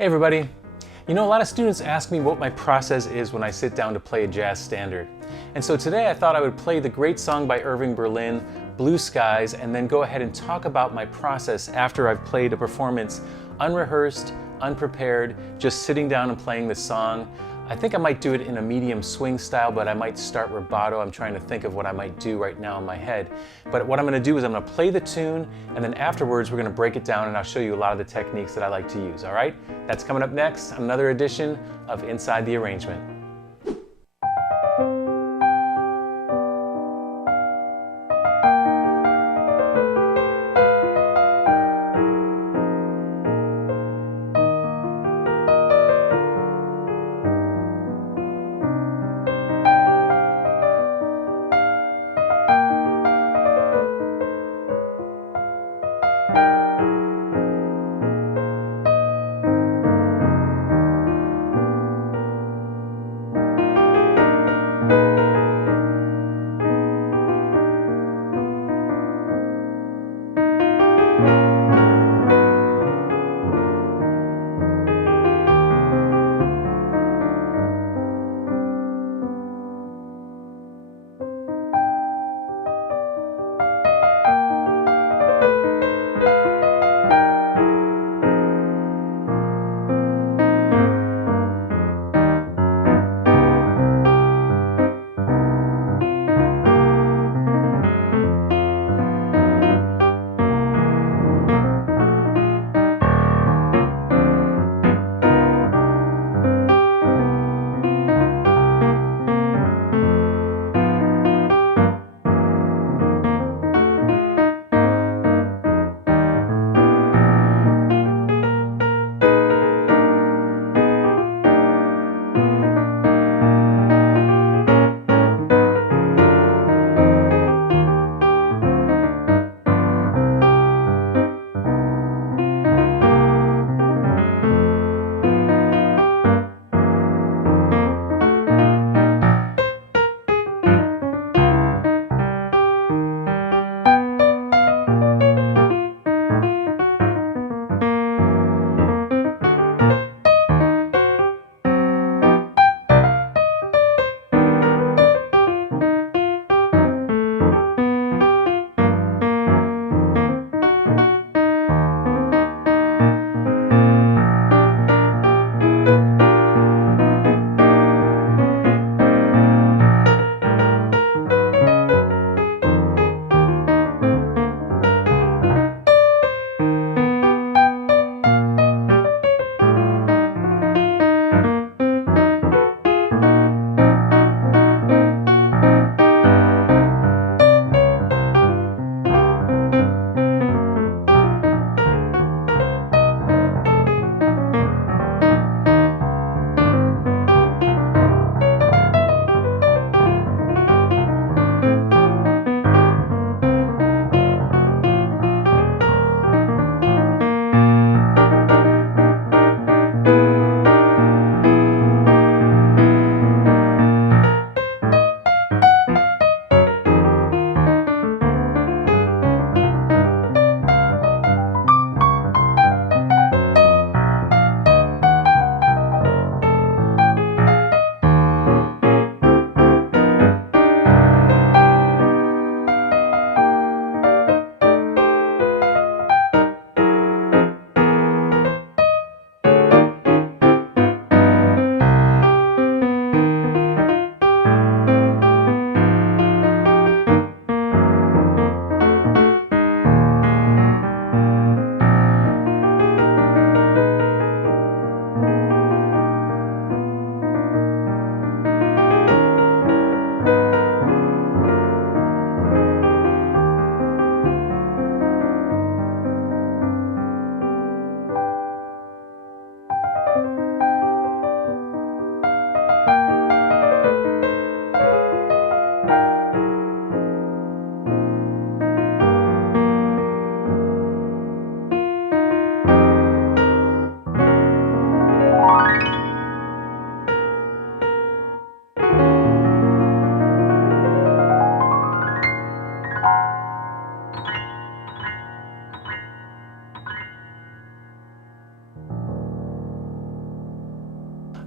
Hey everybody. You know, a lot of students ask me what my process is when I sit down to play a jazz standard. And so today I thought I would play the great song by Irving Berlin, Blue Skies, and then go ahead and talk about my process after I've played a performance unrehearsed, unprepared, just sitting down and playing the song. I think I might do it in a medium swing style, but I might start rubato. I'm trying to think of what I might do right now in my head. But what I'm going to do is I'm going to play the tune, and then afterwards we're going to break it down and I'll show you a lot of the techniques that I like to use, all right? That's coming up next on another edition of Inside the Arrangement.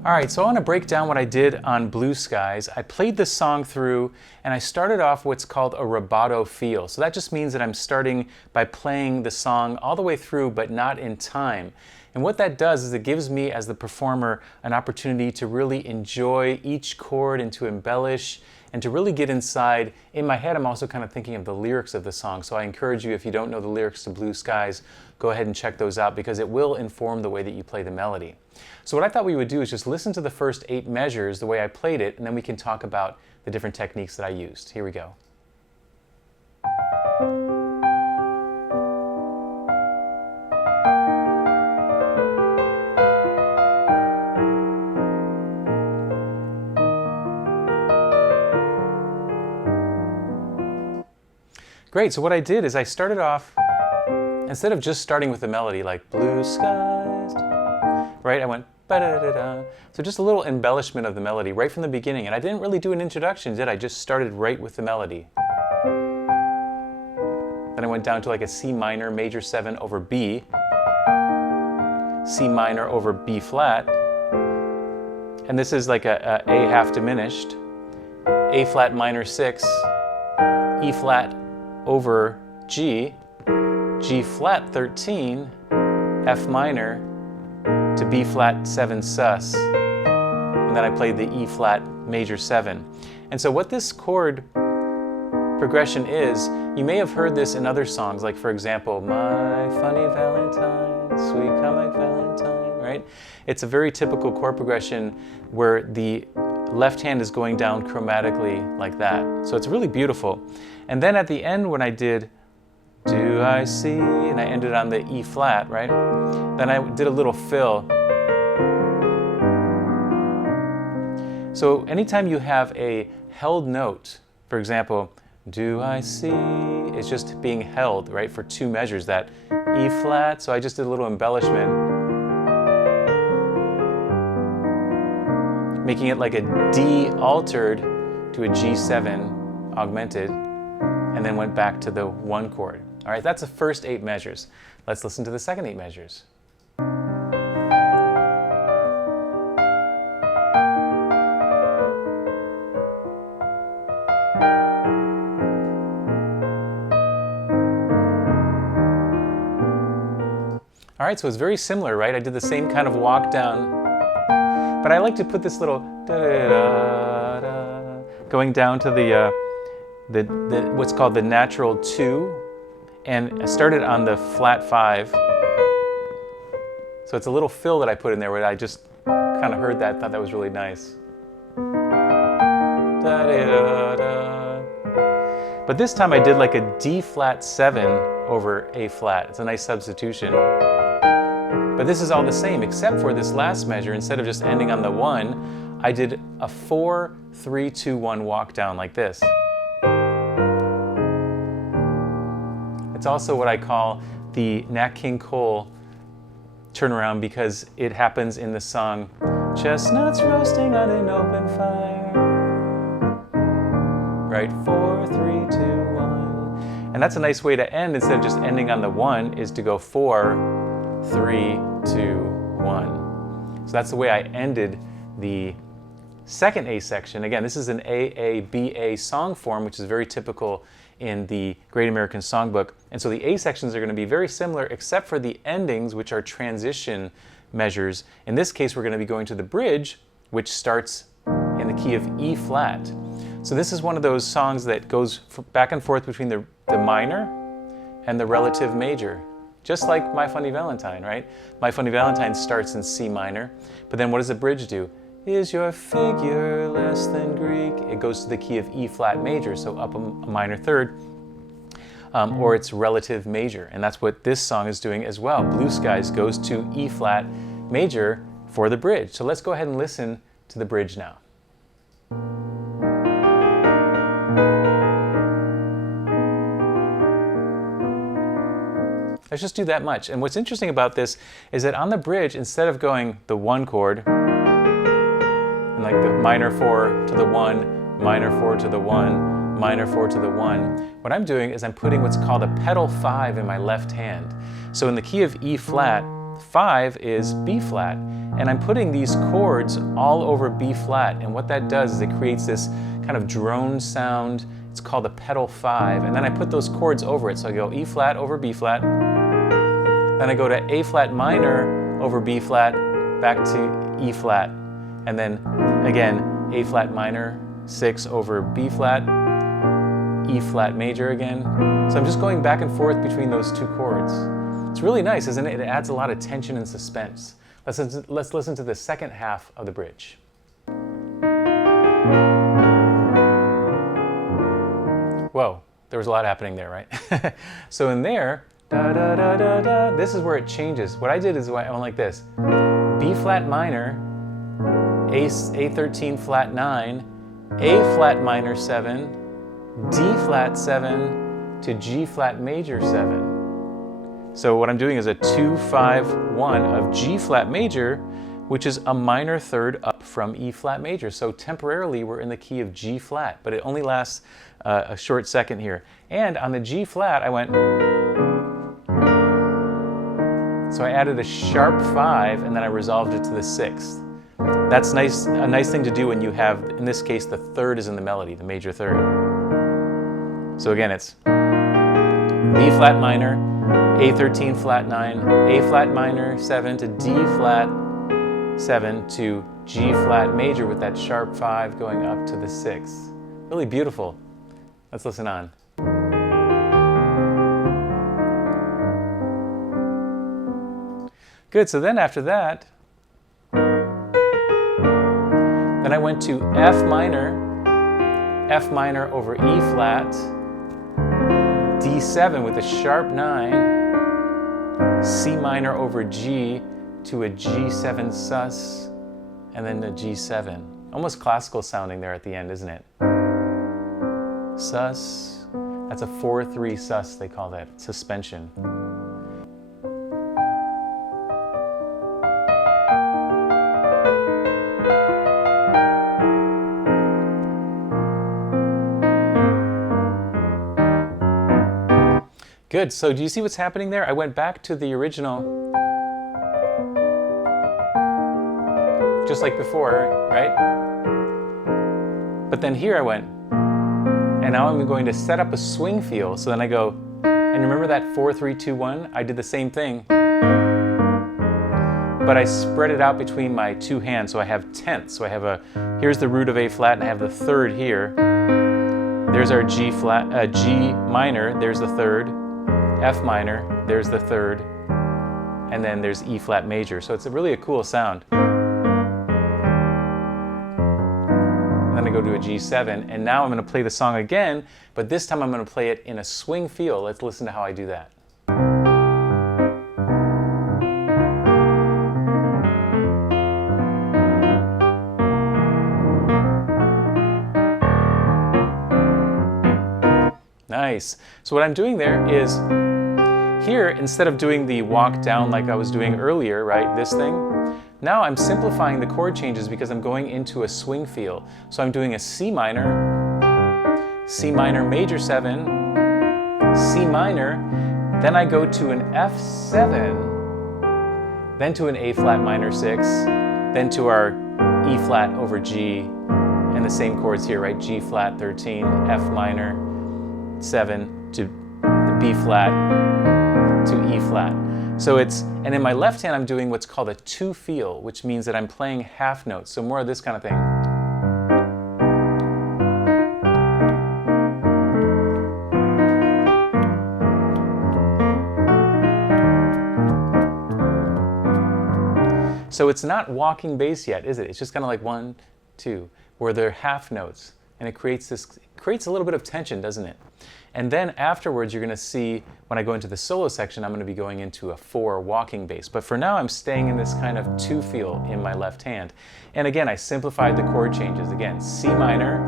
All right, so I want to break down what I did on Blue Skies. I played the song through and I started off what's called a rubato feel. So that just means that I'm starting by playing the song all the way through but not in time. And what that does is it gives me as the performer an opportunity to really enjoy each chord and to embellish and to really get inside. In my head, I'm also kind of thinking of the lyrics of the song. So I encourage you, if you don't know the lyrics to Blue Skies, go ahead and check those out because it will inform the way that you play the melody. So what I thought we would do is just listen to the first 8 measures the way I played it, and then we can talk about the different techniques that I used. Here we go. Great, so what I did is I started off, instead of just starting with the melody like blue skies, right, I went ba-da-da-da. So just a little embellishment of the melody right from the beginning. And I didn't really do an introduction, did I? Just started right with the melody. Then I went down to like a C minor, major 7 over B, C minor over B flat, and this is like a half diminished, A flat minor 6, E flat over G, G flat 13, F minor to B flat 7 sus, and then I played the E flat major 7. And so what this chord progression is, you may have heard this in other songs, like for example, My Funny Valentine, Sweet Comic Valentine, right? It's a very typical chord progression where the left hand is going down chromatically like that. So it's really beautiful. And then at the end when I did Do I See, and I ended on the E flat, right? Then I did a little fill. So anytime you have a held note, for example, Do I See, it's just being held, right, for 2 measures, that E flat. So I just did a little embellishment, making it like a D altered to a G7 augmented, and then went back to the 1 chord. All right, that's the first 8 measures. Let's listen to the second 8 measures. All right, so it's very similar, right? I did the same kind of walk down, but I like to put this little da-da-da-da, going down to the what's called the natural 2, and I started on the flat 5. So it's a little fill that I put in there where I just kind of heard that, thought that was really nice. Da-da-da-da. But this time I did like a D flat 7 over A flat. It's a nice substitution. But this is all the same, except for this last measure. Instead of just ending on the 1, I did a 4-3-2-1 walk down like this. It's also what I call the Nat King Cole turnaround because it happens in the song Chestnuts Roasting on an Open Fire. Right? 4-3-2-1. And that's a nice way to end. Instead of just ending on the 1 is to go 4-3-2-1. So that's the way I ended the second A section. Again, this is an A-A-B-A song form, which is very typical in the Great American Songbook. And so the A sections are going to be very similar except for the endings, which are transition measures. In this case, we're going to be going to the bridge, which starts in the key of E flat. So this is one of those songs that goes back and forth between the minor and the relative major. Just like My Funny Valentine, right? My Funny Valentine starts in C minor, but then what does the bridge do? Is your figure less than Greek? It goes to the key of E flat major, so up a minor third, or it's relative major, and that's what this song is doing as well. Blue Skies goes to E flat major for the bridge. So let's go ahead and listen to the bridge now. Let's just do that much. And what's interesting about this is that on the bridge, instead of going the 1 chord, and like the minor 4 to the 1, minor 4 to the 1, minor 4 to the 1, what I'm doing is I'm putting what's called a pedal 5 in my left hand. So in the key of E flat, 5 is B flat, And I'm putting these chords all over B flat, and what that does is it creates this kind of drone sound. It's called a pedal 5, and then I put those chords over it. So I go E flat over B flat, then I go to A flat minor over B flat, back to E flat, and then again A flat minor 6 over B flat, E flat major again. So I'm just going back and forth between those two chords. It's really nice, isn't it? It adds a lot of tension and suspense. Let's listen to the second half of the bridge. Whoa, there was a lot happening there, right? So in there, da, da, da, da, da, this is where it changes. What I did is I went like this. B flat minor, A13 flat 9, A flat minor 7, D flat 7 to G flat major 7. So what I'm doing is a 2, 5, 1 of G flat major, which is a minor third up from E flat major. So temporarily we're in the key of G flat, but it only lasts a short second here. And on the G flat I went, so I added a sharp 5 and then I resolved it to the 6th. That's nice, a nice thing to do when you have, in this case, the third is in the melody, the major third. So again, it's B flat minor, A13 flat 9, A flat minor 7 to D flat 7 to G flat major with that sharp 5 going up to the 6th. Really beautiful. Let's listen on. Good, so then after that, then I went to F minor over E flat, D7 with a sharp 9, C minor over G to a G7 sus, and then a G7. Almost classical sounding there at the end, isn't it? Sus, that's a 4-3 sus, they call that, suspension. Good, so do you see what's happening there? I went back to the original, just like before, right? But then here I went, and now I'm going to set up a swing feel. So then I go, and remember that 4-3-2-1? I did the same thing, but I spread it out between my two hands, so I have tenths. So I have here's the root of A flat, and I have the third here. There's our G flat, G minor, there's the third. F minor, there's the third, and then there's E flat major. So it's really a cool sound. And then I go to a G7, and now I'm going to play the song again, but this time I'm going to play it in a swing feel. Let's listen to how I do that. Nice. So what I'm doing there is, here, instead of doing the walk down like I was doing earlier, right, this thing, now I'm simplifying the chord changes because I'm going into a swing feel. So I'm doing a C minor major 7, C minor, then I go to an F7, then to an A flat minor 6, then to our E flat over G, and the same chords here, right, G flat 13, F minor 7 to the B flat, to E flat. So it's, and in my left hand I'm doing what's called a 2 feel, which means that I'm playing half notes, so more of this kind of thing. So it's not walking bass yet, is it? It's just kind of like 1, 2, where they're half notes, and it creates a little bit of tension, doesn't it? And then afterwards, you're going to see, when I go into the solo section, I'm going to be going into a 4 walking bass. But for now, I'm staying in this kind of 2 feel in my left hand. And again, I simplified the chord changes. Again, C minor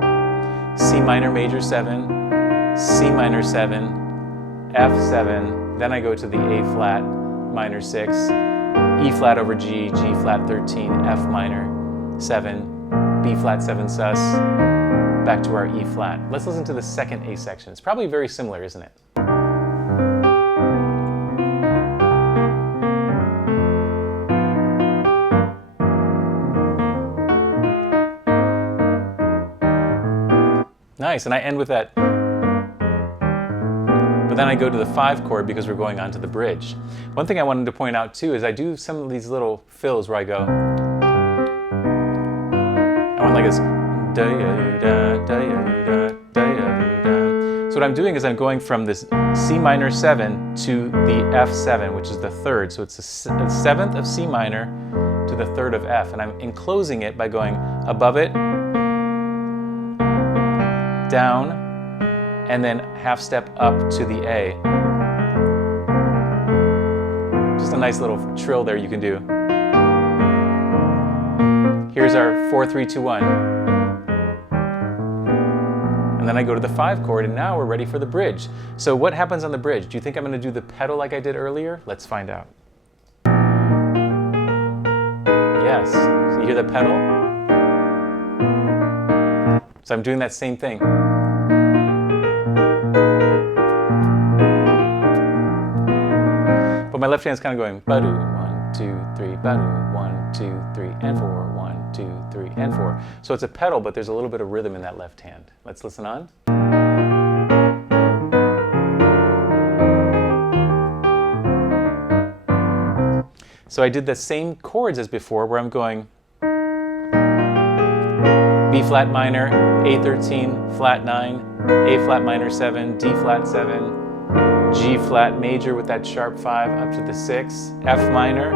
major 7, C minor 7, F7, then I go to the A flat minor 6, E flat over G, G flat 13, F minor 7, B flat 7 sus, back to our E flat. Let's listen to the second A section. It's probably very similar, isn't it? Nice, and I end with that. But then I go to the 5 chord because we're going on to the bridge. One thing I wanted to point out too is I do some of these little fills where I go. I went like this. So what I'm doing is I'm going from this C minor 7 to the F7, which is the 3rd. So it's the 7th of C minor to the 3rd of F, and I'm enclosing it by going above it, down, and then half step up to the A. Just a nice little trill there you can do. Here's our 4, 3, 2, 1. And then I go to the 5 chord, and now we're ready for the bridge. So what happens on the bridge? Do you think I'm going to do the pedal like I did earlier? Let's find out. Yes, so you hear the pedal? So I'm doing that same thing. But my left hand's kind of going, ba-do, 1, 2, 3, ba-do, 1, 2, 3, and 4, 1, 2, 3, and 4. So it's a pedal, but there's a little bit of rhythm in that left hand. Let's listen on. So I did the same chords as before, where I'm going B flat minor, A13, flat 9, A flat minor 7, D flat 7, G flat major with that sharp 5 up to the 6, F minor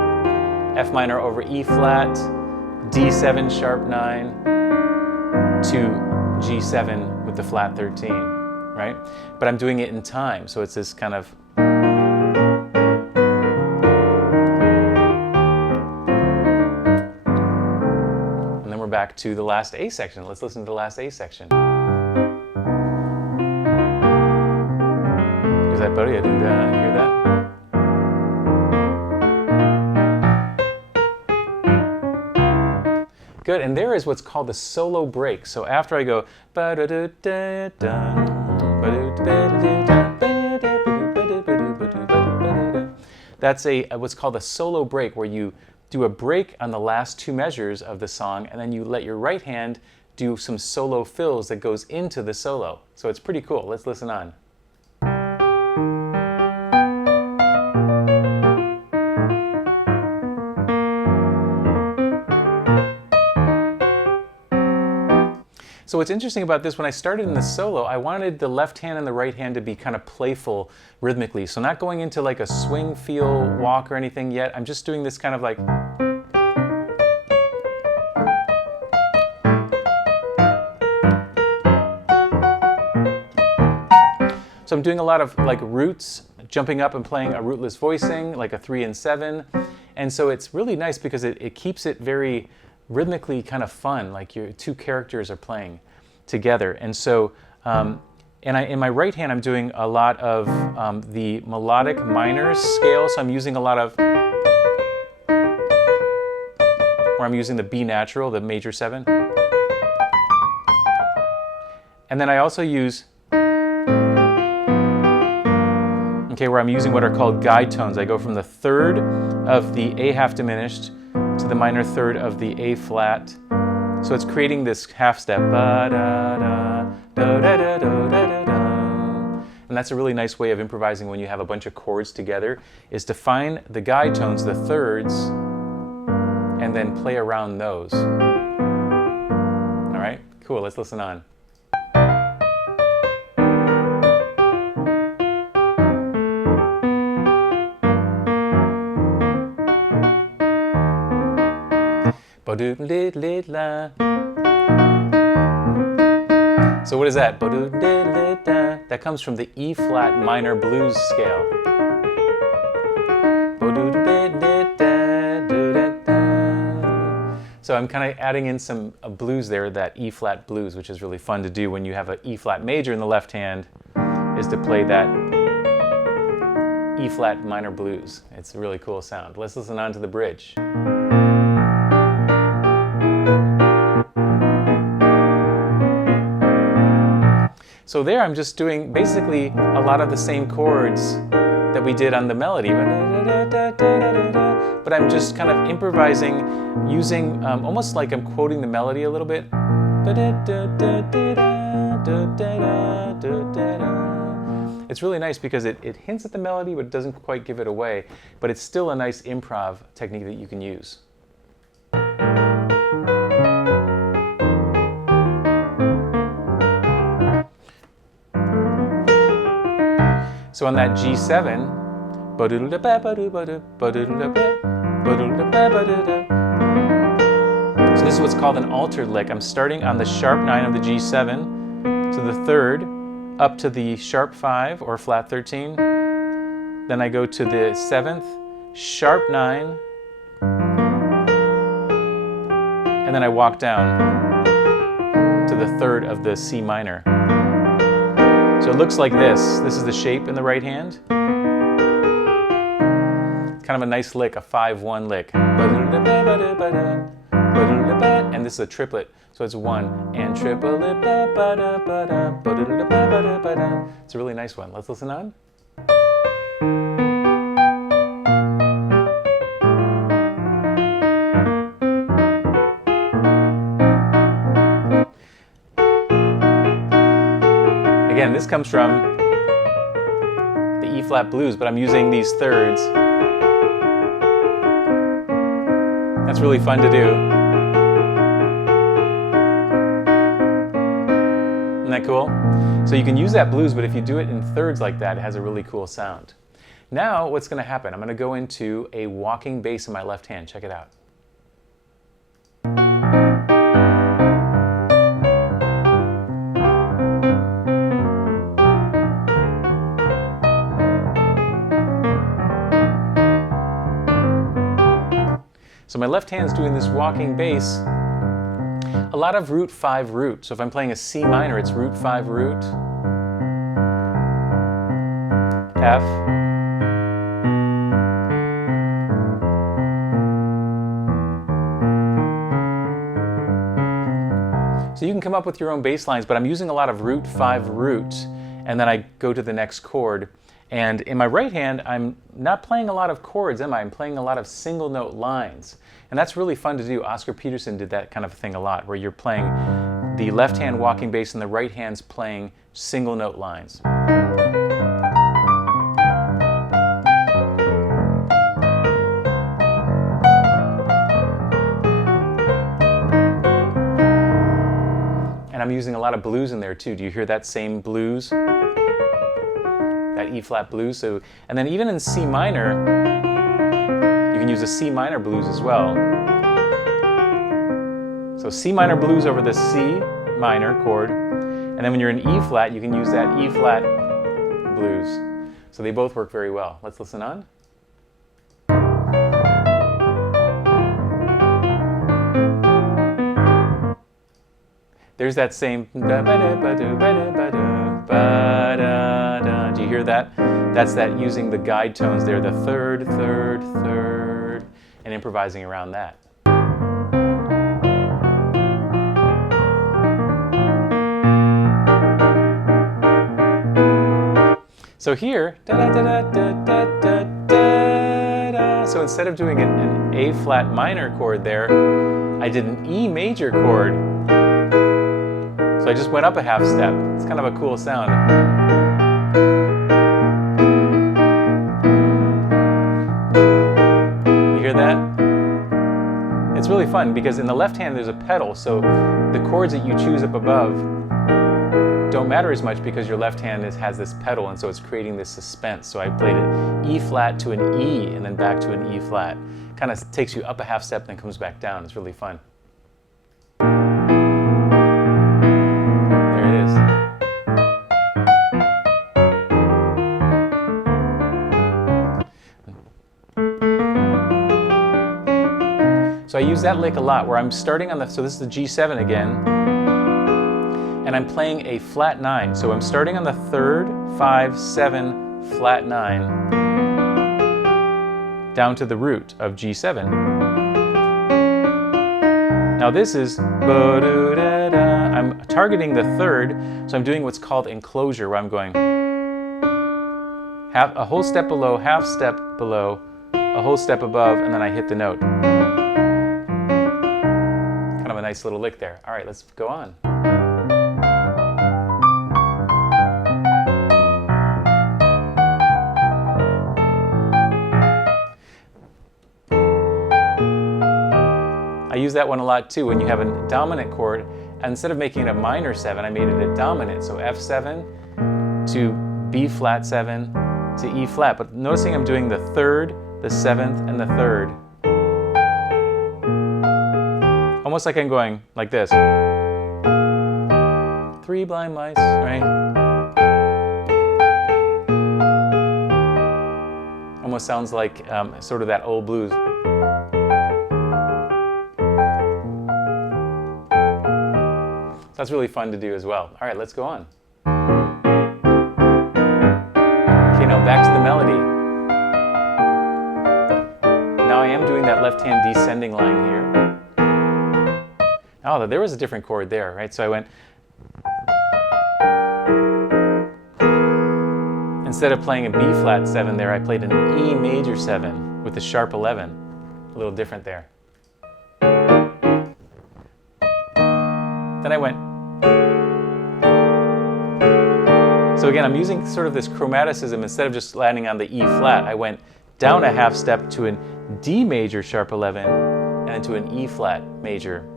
over E flat, D7 sharp 9 to G7 with the flat 13, right? But I'm doing it in time, so it's this kind of. And then we're back to the last A section. Let's listen to the last A section. Is that buddy? You hear that? Good, and there is what's called the solo break. So after I go, that's what's called a solo break, where you do a break on the last 2 measures of the song, and then you let your right hand do some solo fills that goes into the solo. So it's pretty cool. Let's listen on. So what's interesting about this, when I started in the solo, I wanted the left hand and the right hand to be kind of playful rhythmically. So not going into like a swing feel walk or anything yet. I'm just doing this kind of like. So I'm doing a lot of like roots, jumping up and playing a rootless voicing, like a 3 and 7. And so it's really nice because it keeps it very rhythmically kind of fun, like your 2 characters are playing together. And so, in my right hand, I'm doing a lot of the melodic minor scale. So I'm using a lot of, where I'm using the B natural, the major 7. And then I also use, where I'm using what are called guide tones. I go from the 3rd of the A half diminished to the minor 3rd of the A flat. So it's creating this half step. And that's a really nice way of improvising when you have a bunch of chords together, is to find the guide tones, the 3rds, and then play around those. All right, cool, let's listen on. So what is that? That comes from the E flat minor blues scale. So I'm kind of adding in some blues there, that E flat blues, which is really fun to do when you have an E flat major in the left hand, is to play that E flat minor blues. It's a really cool sound. Let's listen on to the bridge. So there I'm just doing basically a lot of the same chords that we did on the melody. But I'm just kind of improvising, using almost like I'm quoting the melody a little bit. It's really nice because it hints at the melody, but it doesn't quite give it away. But it's still a nice improv technique that you can use. So on that G7, so this is what's called an altered lick. I'm starting on the sharp 9 of the G7 to the 3rd, up to the sharp 5 or flat 13. Then I go to the 7th, sharp 9, and then I walk down to the 3rd of the C minor. So it looks like this. This is the shape in the right hand. Kind of a nice lick, a 5-1 lick. And this is a triplet, so it's 1 and triplet. It's a really nice one. Let's listen on. Again, this comes from the E flat blues, but I'm using these thirds. That's really fun to do. Isn't that cool? So you can use that blues, but if you do it in thirds like that, it has a really cool sound. Now, what's going to happen? I'm going to go into a walking bass in my left hand. Check it out. So my left hand's doing this walking bass, a lot of root 5 root. So if I'm playing a C minor, it's root 5 root, F, so you can come up with your own bass lines, but I'm using a lot of root 5 root, and then I go to the next chord. And in my right hand, I'm not playing a lot of chords, am I? I'm playing a lot of single note lines. And that's really fun to do. Oscar Peterson did that kind of thing a lot, where you're playing the left hand walking bass and the right hand's playing single note lines. And I'm using a lot of blues in there too. Do you hear that same blues? That E flat blues. So, and then even in C minor, you can use a C minor blues as well. So C minor blues over the C minor chord, and then when you're in E flat, you can use that E flat blues. So they both work very well. Let's listen on. There's that same. Do you hear that? That's that using the guide tones there, the third, third, third, and improvising around that. So here, so instead of doing an A flat minor chord there, I did an E major chord. So I just went up a half step. It's kind of a cool sound. You hear that? It's really fun because in the left hand there's a pedal, so the chords that you choose up above don't matter as much because your left hand has this pedal, and so it's creating this suspense. So I played it E flat to an E and then back to an E flat. Kind of takes you up a half step and then comes back down. It's really fun. So I use that lick a lot, where I'm starting on the, so this is the G7 again, and I'm playing a flat 9. So I'm starting on the 3rd, 5, 7, flat 9, down to the root of G7. Now this is, I'm targeting the 3rd, so I'm doing what's called enclosure, where I'm going a whole step below, half step below, a whole step above, and then I hit the note. Kind of a nice little lick there. All right, let's go on. I use that one a lot too. When you have a dominant chord, instead of making it a minor 7, I made it a dominant. So F7 to B flat 7 to E flat. But noticing I'm doing the 3rd, the 7th, and the 3rd. Almost like I'm going like this. 3 blind mice, right? Almost sounds like sort of that old blues. That's really fun to do as well. All right, let's go on. Okay, now back to the melody. Now I am doing that left hand descending line here. Oh, there was a different chord there, right? So I went, instead of playing a B flat 7 there, I played an E major 7 with the sharp 11. A little different there. Then I went. So again, I'm using sort of this chromaticism. Instead of just landing on the E flat, I went down a half step to an D major sharp 11 and then to an E flat major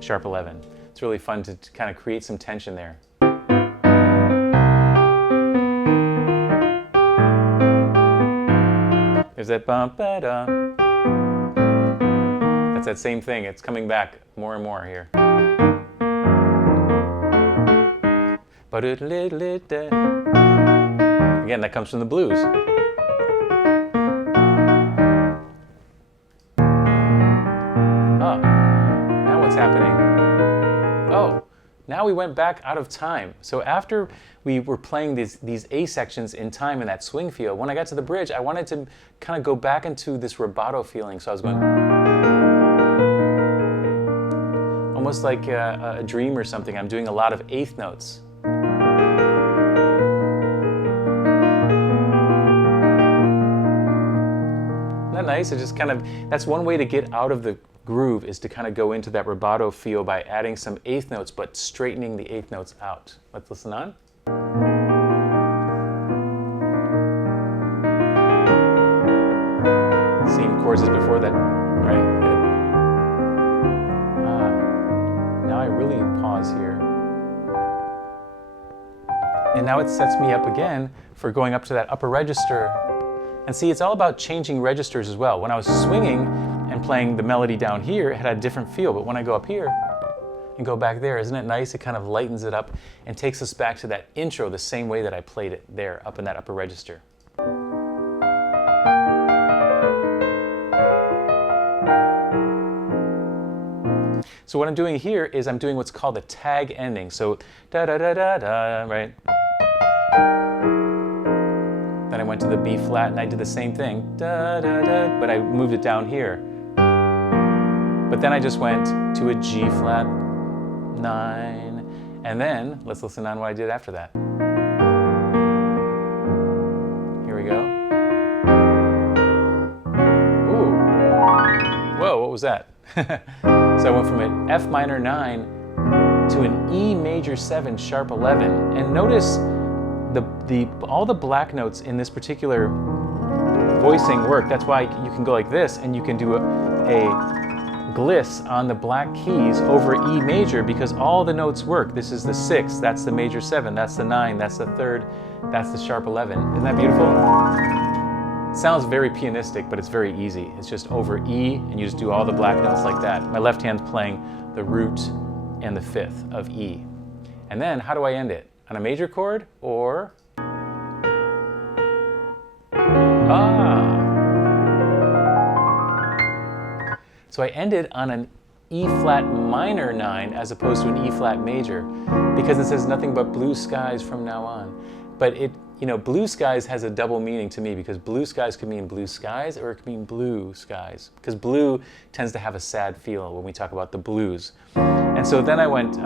sharp 11. It's really fun to kind of create some tension there. There's that bump, ba-da. That's that same thing. It's coming back more and more here. Again, that comes from the blues. Oh, now what's happening? Oh, now we went back out of time. So after we were playing these A sections in time in that swing feel, when I got to the bridge, I wanted to kind of go back into this rubato feeling. So I was going almost like a dream or something. I'm doing a lot of eighth notes. Isn't that nice? It just kind of, that's one way to get out of the groove, is to kind of go into that rubato feel by adding some eighth notes, but straightening the eighth notes out. Let's listen on. Same chords as before that, right? Good. Now I really pause here. And now it sets me up again for going up to that upper register. And see, it's all about changing registers as well. When I was swinging and playing the melody down here, it had a different feel. But when I go up here and go back there, isn't it nice? It kind of lightens it up and takes us back to that intro the same way that I played it there, up in that upper register. So what I'm doing here is I'm doing what's called a tag ending. So da-da-da-da-da, right? Then I went to the B flat and I did the same thing, da, da, da, but I moved it down here. But then I just went to a G flat 9, and then let's listen on what I did after that. Here we go. Ooh, whoa, what was that? So I went from an F minor 9 to an E major 7 sharp 11, and notice all the black notes in this particular voicing work. That's why you can go like this, and you can do a gliss on the black keys over E major, because all the notes work. This is the 6, that's the major 7, that's the 9, that's the 3rd, that's the sharp 11. Isn't that beautiful? It sounds very pianistic, but it's very easy. It's just over E, and you just do all the black notes like that. My left hand's playing the root and the 5th of E. And then, how do I end it? On a major chord, or so I ended on an E flat minor 9 as opposed to an E flat major, because it says nothing but blue skies from now on. But it, blue skies has a double meaning to me, because blue skies could mean blue skies or it could mean blue skies, because blue tends to have a sad feel when we talk about the blues. And so then I went,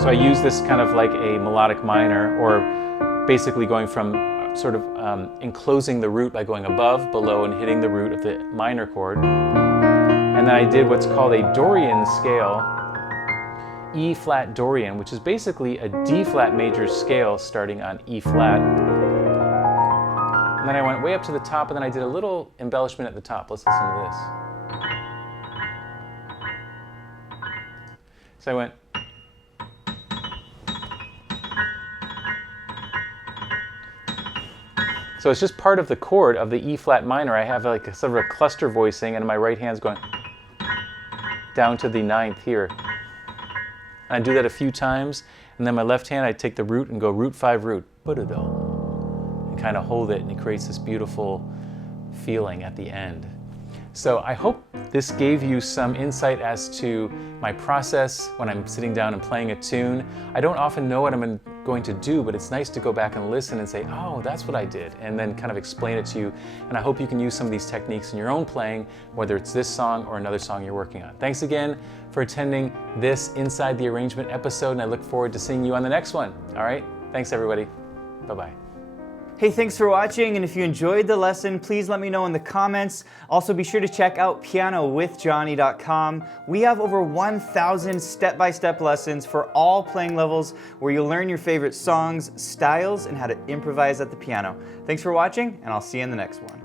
so I use this kind of like a melodic minor, or basically going from sort of enclosing the root by going above, below, and hitting the root of the minor chord. And then I did what's called a Dorian scale, E flat Dorian, which is basically a D flat major scale starting on E flat. And then I went way up to the top, and then I did a little embellishment at the top. Let's listen to this. So I went. So it's just part of the chord of the E flat minor. I have like a sort of a cluster voicing, and my right hand's going down to the 9th here. And I do that a few times, and then my left hand, I take the root and go root 5 root, and kind of hold it, and it creates this beautiful feeling at the end. So I hope this gave you some insight as to my process when I'm sitting down and playing a tune. I don't often know what I'm going to do, but it's nice to go back and listen and say, oh, that's what I did, and then kind of explain it to you. And I hope you can use some of these techniques in your own playing, whether it's this song or another song you're working on. Thanks again for attending this Inside the Arrangement episode, and I look forward to seeing you on the next one. All right? Thanks, everybody. Bye-bye. Hey, thanks for watching, and if you enjoyed the lesson, please let me know in the comments. Also, be sure to check out pianowithjonny.com. We have over 1,000 step-by-step lessons for all playing levels where you'll learn your favorite songs, styles, and how to improvise at the piano. Thanks for watching, and I'll see you in the next one.